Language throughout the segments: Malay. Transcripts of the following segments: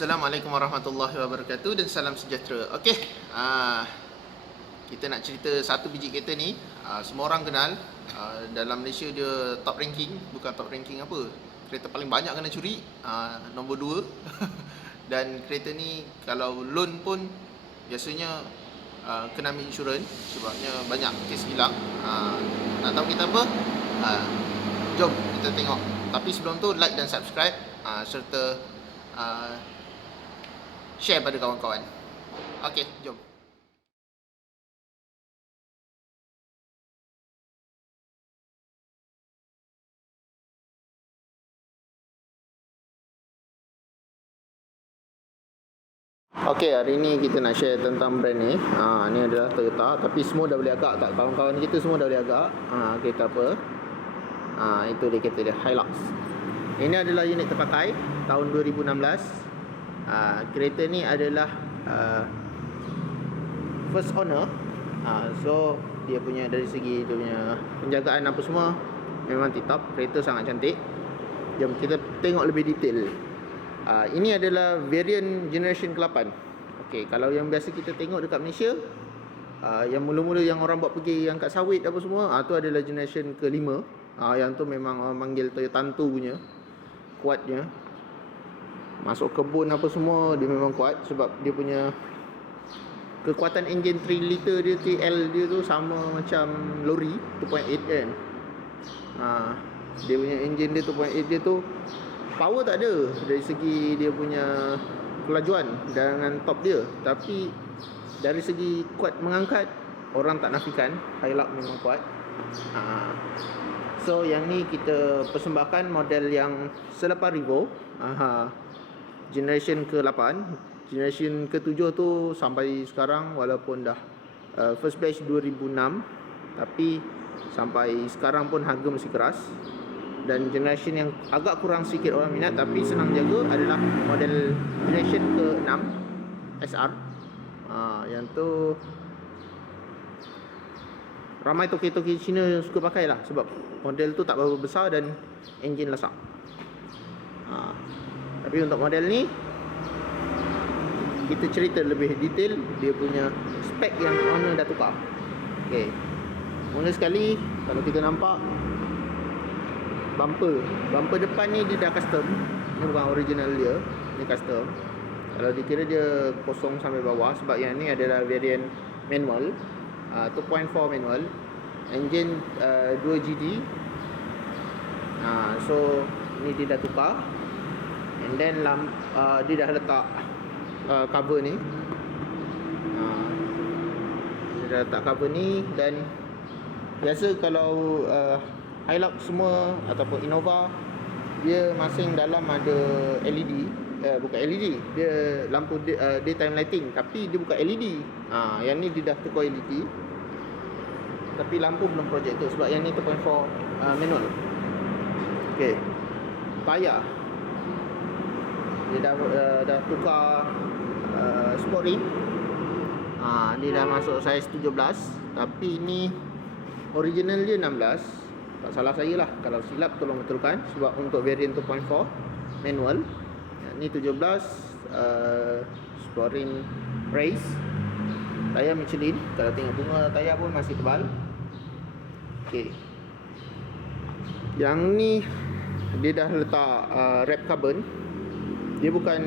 Assalamualaikum warahmatullahi wabarakatuh dan salam sejahtera. Okey, kita nak cerita satu biji kereta ni, semua orang kenal. Dalam Malaysia dia top ranking, bukan top ranking apa, kereta paling banyak kena curi, nombor 2. Dan kereta ni kalau loan pun biasanya kena ambil insurans sebabnya banyak kes hilang. Nak tahu kita apa? Jom kita tengok. Tapi sebelum tu like dan subscribe, serta share pada kawan-kawan. Okey, jom. Okey, hari ni kita nak share tentang brand ni. Ni adalah Toyota, tapi semua dah boleh agak tak? Kawan-kawan kita semua dah boleh agak. Kereta apa? Itu dia, kereta dia, Hilux. Ini adalah unit terpakai tahun 2016. Kereta ni adalah first owner. So dia punya dari segi dia punya penjagaan apa semua memang tip-top. Kereta sangat cantik. Jom kita tengok lebih detail. Ini adalah variant generation ke-8. Okey, kalau yang biasa kita tengok dekat Malaysia, yang mula-mula yang orang buat pergi yang kat sawit apa semua, tu adalah generation ke-5. Yang tu memang orang panggil Toyota Tantu punya, kuatnya. Masuk kebun apa semua dia memang kuat sebab dia punya kekuatan enjin 3 liter dia, TL dia tu sama macam lori 2.8 kan. Dia punya enjin dia 2.8 dia tu power tak ada dari segi dia punya kelajuan dengan top dia, tapi dari segi kuat mengangkat, orang tak nafikan Hilux memang kuat. So yang ni kita persembahkan model yang selepas Revo, generation ke-8. Generation ke-7 tu sampai sekarang, walaupun dah first batch 2006, tapi sampai sekarang pun harga masih keras. Dan generation yang agak kurang sikit orang minat tapi senang jaga adalah model generation ke-6 SR. Yang tu ramai toki-toki Cina suka pakai lah sebab model tu tak berapa besar dan enjin lasak. Tapi untuk model ni kita cerita lebih detail dia punya spek yang owner dah tukar. Okay, mula sekali kalau kita nampak bumper depan ni dia dah custom. Ni bukan original dia, ni custom. Kalau dikira dia kosong sampai bawah sebab yang ni adalah variant manual, 2.4 manual, engine 2GD. So ni dia dah tukar. And then dia dah letak cover ni. Dia dah letak cover ni. Dan biasa kalau Hilux semua ataupun Innova, dia masing dalam ada LED. Bukan LED, dia lampu daytime lighting, tapi dia bukan LED. Yang ni dia dah tukar LED, tapi lampu belum projector sebab yang ni 2.4 manual. Okay, tayar dia dah tukar sport rim. Dia dah masuk saiz 17, tapi ni original dia 16. Tak salah saya lah, kalau silap tolong betulkan sebab untuk variant 2.4 manual. Ni 17, sport rim race, tayar Michelin. Kalau tengok bunga tayar pun masih tebal. Okay, yang ni dia dah letak wrap carbon. Dia bukan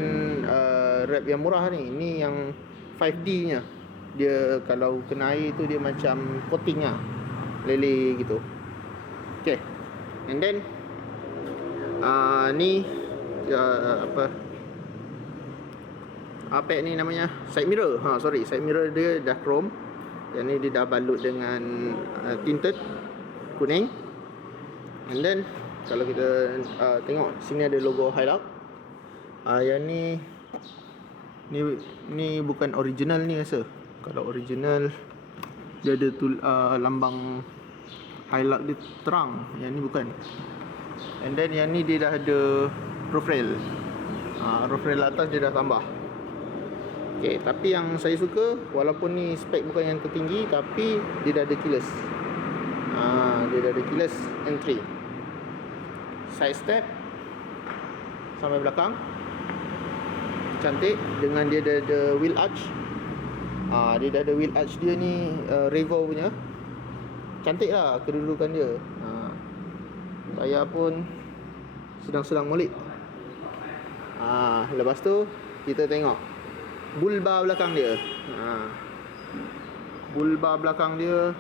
wrap yang murah ni. Ni yang 5D nya. Dia kalau kena air tu dia macam coating lah, lele gitu. Okay, and then ni apa ni namanya, side mirror. Side mirror dia dah chrome. Yang ni dia dah balut dengan tinted kuning. And then kalau kita tengok sini ada logo Hilux. Yang ni bukan original ni rasa. Kalau original dia ada lambang Hilux dia terang. Yang ni bukan. And then yang ni dia dah ada roof rail. Roof rail atas dia dah tambah. Okay, tapi yang saya suka, walaupun ni spek bukan yang tertinggi, tapi dia dah ada keyless. Dia dah ada keyless entry. Side step sampai belakang. cantik. Dengan dia dah ada wheel arch. Dia dah ada wheel arch dia ni, Revo punya. Cantik lah kedudukan dia. Saya pun sedang-sedang molek. Lepas tu kita tengok bulba belakang dia. Bulba belakang dia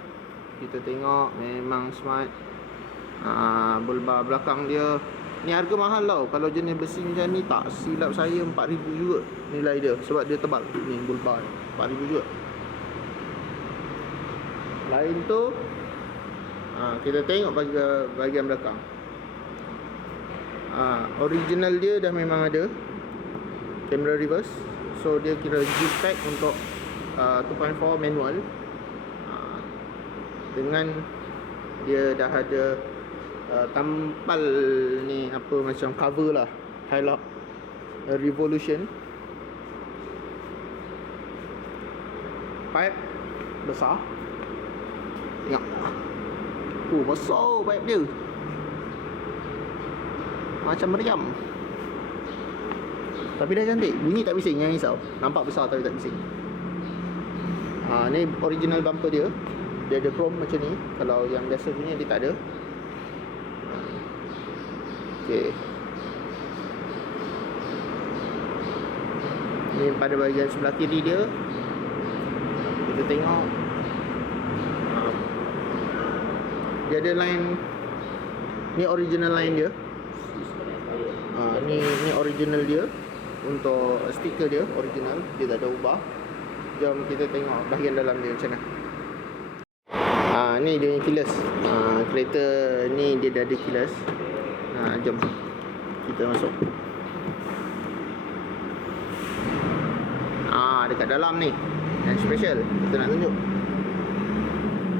kita tengok memang smart. Bulba belakang dia ni harga mahal tau. Kalau jenis besi macam ni, tak silap saya 4,000 juga nilai dia, sebab dia tebal. Ni bulba ni 4,000 juga. Lain tu kita tengok bahagian belakang. Original dia dah memang ada kamera reverse. So dia kira G-Spec untuk 2.4 manual. Dengan dia dah ada tampal ni apa, macam cover lah, Hilux Revolution. Pipe besar. Tengok. Besar pipe dia. Macam meriam. Tapi dah cantik. Bunyi tak bising, jangan risau. Nampak besar tapi tak bising. Ni original bumper dia. Dia ada chrome macam ni. Kalau yang biasa punya dia tak ada. Okay. Ni pada bahagian sebelah kiri dia. Kita tengok. Dia ada line. Ni original line dia. Ni original dia. Untuk stiker dia original, dia tak ada ubah. Jom kita tengok bahagian dalam dia macam mana. Ni dia punya keyless. Kereta ni dia dah ada keyless. Jom kita masuk. Dekat dalam ni yang special kita nak tunjuk.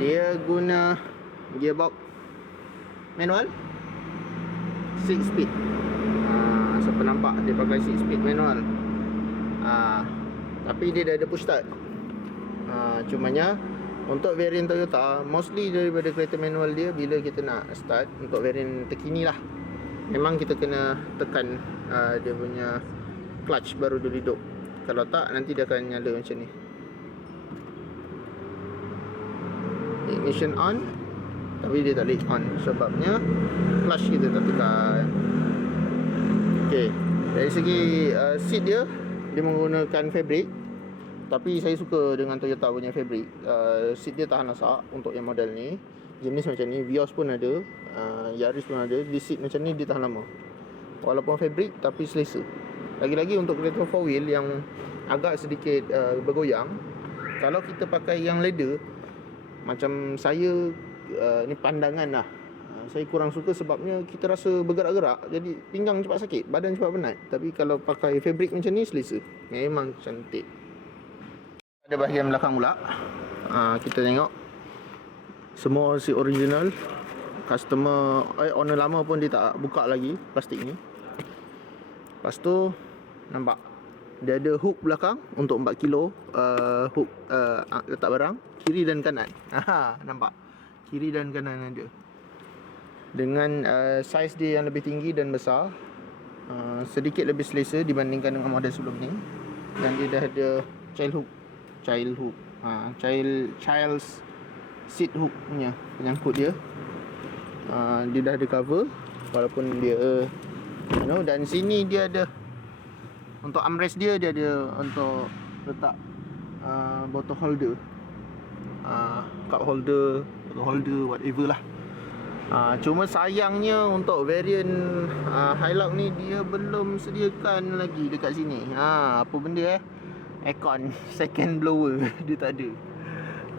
Dia guna gearbox manual 6 speed. Siapa nampak dia pakai 6 speed manual. Tapi dia dah ada push start. Cumanya untuk variant Toyota, mostly daripada kereta manual dia, bila kita nak start untuk variant terkini lah, memang kita kena tekan dia punya clutch baru dia hidup. Kalau tak, nanti dia akan nyala macam ni. Ignition on, tapi dia tak boleh on sebabnya clutch kita tak tekan. Okay, dari segi seat dia menggunakan fabric. Tapi saya suka dengan Toyota punya fabric. Seat dia tahan lasak untuk yang model ni. Jenis macam ni, Vios pun ada, Yaris pun ada. Di seat macam ni dia tahan lama. Walaupun fabric tapi selesa. Lagi-lagi untuk kereta 4 wheel yang agak sedikit bergoyang, kalau kita pakai yang leather, macam saya, ni pandangan lah, saya kurang suka sebabnya kita rasa bergerak-gerak, jadi pinggang cepat sakit, badan cepat penat. Tapi kalau pakai fabric macam ni selesa. Memang cantik. Ada bahagian belakang pula. Kita tengok semua si original. Customer owner lama pun dia tak buka lagi plastik ni. Lepas tu nampak dia ada hook belakang untuk 4 kilo. Hook letak barang kiri dan kanan. Nampak kiri dan kanan ada. Dengan saiz dia yang lebih tinggi dan besar, sedikit lebih selesa dibandingkan dengan model sebelum ni. Dan dia dah ada child's seat hook punya penyangkut dia. Dia dah ada cover walaupun dia dan sini dia ada untuk armrest dia ada untuk letak bottle holder, cup holder, bottle holder, whatever lah. Cuma sayangnya untuk variant Hilux ni dia belum sediakan lagi dekat sini. Apa benda aircon second blower dia tak ada.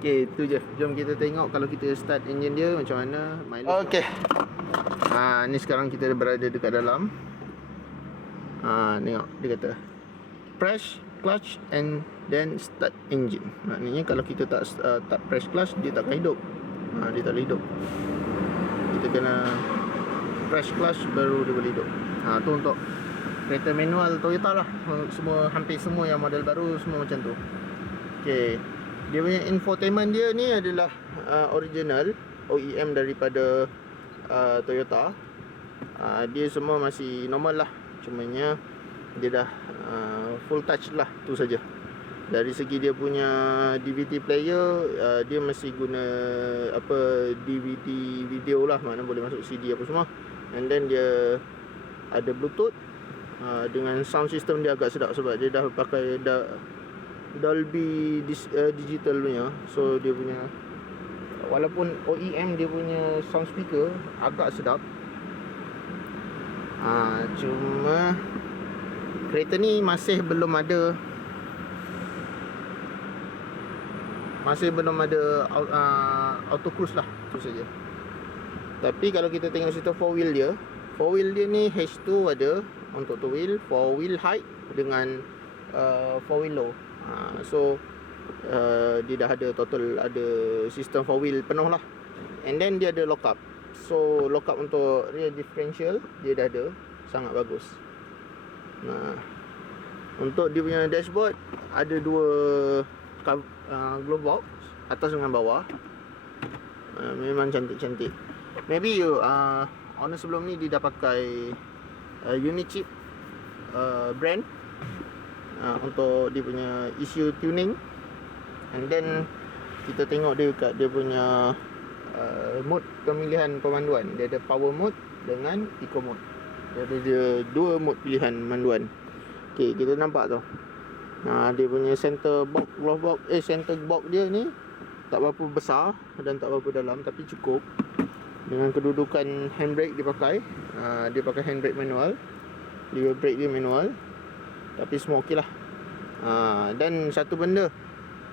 Okay, tu je. Jom kita tengok kalau kita start engine dia macam mana. Okay. Ni sekarang kita berada dekat dalam. Tengok dia kata press clutch and then start engine. Maknanya kalau kita tak press clutch, dia takkan hidup. Dia tak boleh hidup. Kita kena press clutch baru dia boleh hidup. Tu untuk kereta manual Toyota lah. Hampir semua yang model baru semua macam tu. Okay. Dia punya infotainment dia ni adalah original OEM daripada Toyota. Dia semua masih normal lah. Cumanya dia dah full touch lah, tu saja. Dari segi dia punya DVD player, dia masih guna apa, DVD video lah, makna boleh masuk CD apa semua. And then dia ada Bluetooth, dengan sound system dia agak sedap sebab dia dah pakai Dolby digital punya. So dia punya, walaupun OEM dia punya sound speaker agak sedap, cuma kereta ni masih belum ada auto cruise lah, tu saja. Tapi kalau kita tengok situ 4 wheel dia ni H2 ada untuk 2 wheel, 4 wheel high dengan 4 wheel low. So dia dah ada total, ada sistem 4 wheel penuh lah. And then dia ada lock up. So lock up untuk rear differential dia dah ada, sangat bagus. Untuk dia punya dashboard ada dua glove box, atas dengan bawah. Memang cantik-cantik. Maybe owner sebelum ni dia dah pakai Unichip brand untuk dia punya issue tuning. And then kita tengok dia kat dia punya mode pemilihan pemanduan. Dia ada power mode dengan eco mode. Dia dua mode pilihan manduan. Okay, kita nampak tu. Dia punya center box, glove box, center box dia ni tak berapa besar dan tak berapa dalam, tapi cukup. Dengan kedudukan handbrake dia pakai, dia pakai handbrake manual, lever brake dia manual, tapi semua okey lah. Dan satu benda,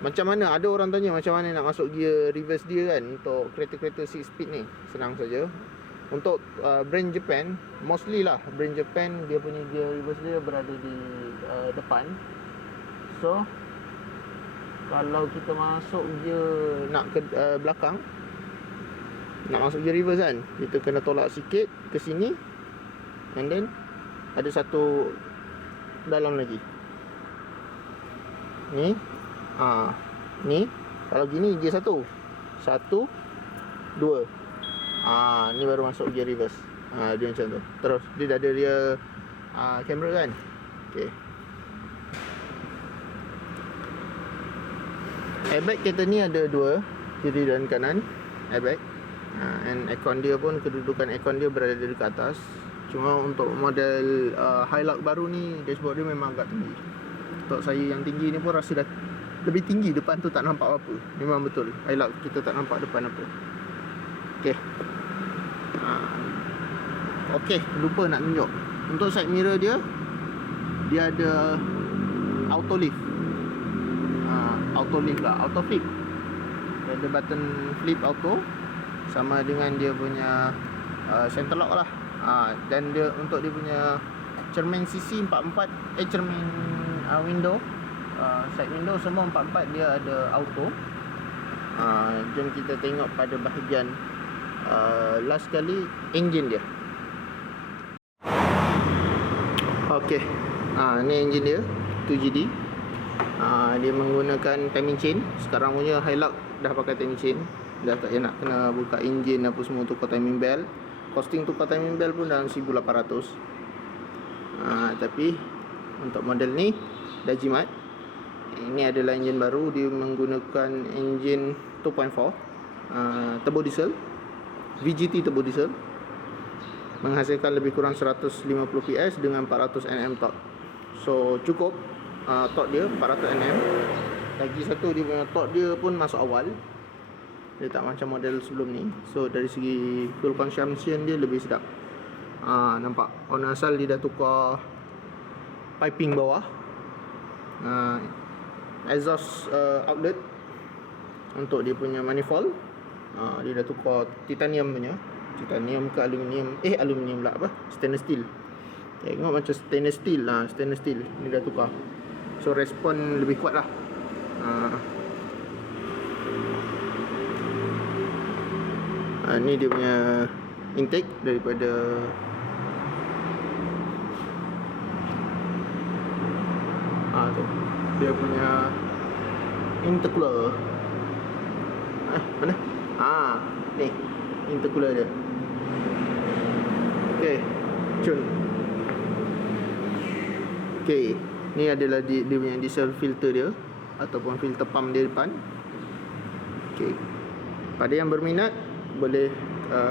macam mana, ada orang tanya macam mana nak masuk gear reverse dia kan, untuk kereta-kereta 6 speed ni. Senang saja. Untuk brand Japan, mostly lah brand Japan, dia punya gear reverse dia berada di depan. So kalau kita masuk gear nak ke belakang, nak masuk gear reverse kan, kita kena tolak sikit ke sini, and then ada satu dalam lagi ni. Ni kalau gini gear 1 2, ni baru masuk gear reverse. Dia macam tu. Terus dia dah ada rear kamera kan. Okay. Airbag kereta ni ada dua, kiri dan kanan airbag. And aircon dia pun, kedudukan aircon dia berada di atas. Cuma untuk model Hilux baru ni, dashboard dia memang agak tinggi. Untuk saya yang tinggi ni pun rasa dah lebih tinggi. Depan tu tak nampak apa-apa. Memang betul, Hilux kita tak nampak depan apa. Okay. Okay, lupa nak tunjuk. Untuk side mirror dia ada auto lift. Auto lift lah, auto flip. Dia ada button flip auto, sama dengan dia punya center lock lah. Dan dia untuk dia punya cermin sisi 44, cermin window, side window semua 44 dia ada auto. Jom kita tengok pada bahagian last kali engine dia. Okay, ni engine dia 2GD. Dia menggunakan timing chain. Sekarang punya Hilux dah pakai timing chain, dah tak payah nak kena buka engine apa semua, tukar timing belt. Costing tukar timing belt pun dalam 1800. Tapi untuk model ni dah jimat. Ini adalah enjin baru. Dia menggunakan enjin 2.4 turbo diesel, VGT turbo diesel, menghasilkan lebih kurang 150 PS dengan 400 Nm torque. So cukup torque dia 400 Nm. Lagi satu, dia punya torque dia pun masuk awal. Dia tak macam model sebelum ni. So dari segi fuel consumption dia lebih sedap. Nampak owner asal dia dah tukar piping bawah, exhaust outlet untuk dia punya manifold. Dia dah tukar titanium punya, titanium ke aluminium, aluminium pula, stainless steel. Tengok macam stainless steel lah, stainless steel ni dah tukar. So respon lebih kuat lah. Ni dia punya intake daripada tu. Dia punya intercooler. Mana? Ni intercooler dia. Okay, cun. Okay, Ni adalah dia punya diesel filter dia ataupun filter pump dia depan. Okey. Pada yang berminat boleh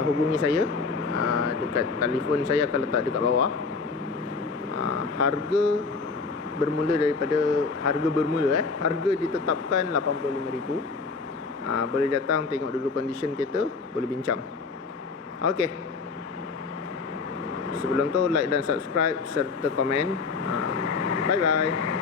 hubungi saya. Dekat telefon saya akan letak dekat bawah. Harga bermula daripada harga ditetapkan 85,000. Boleh datang tengok dulu condition kereta, boleh bincang. Okey. Sebelum tu like dan subscribe serta komen. Bye bye.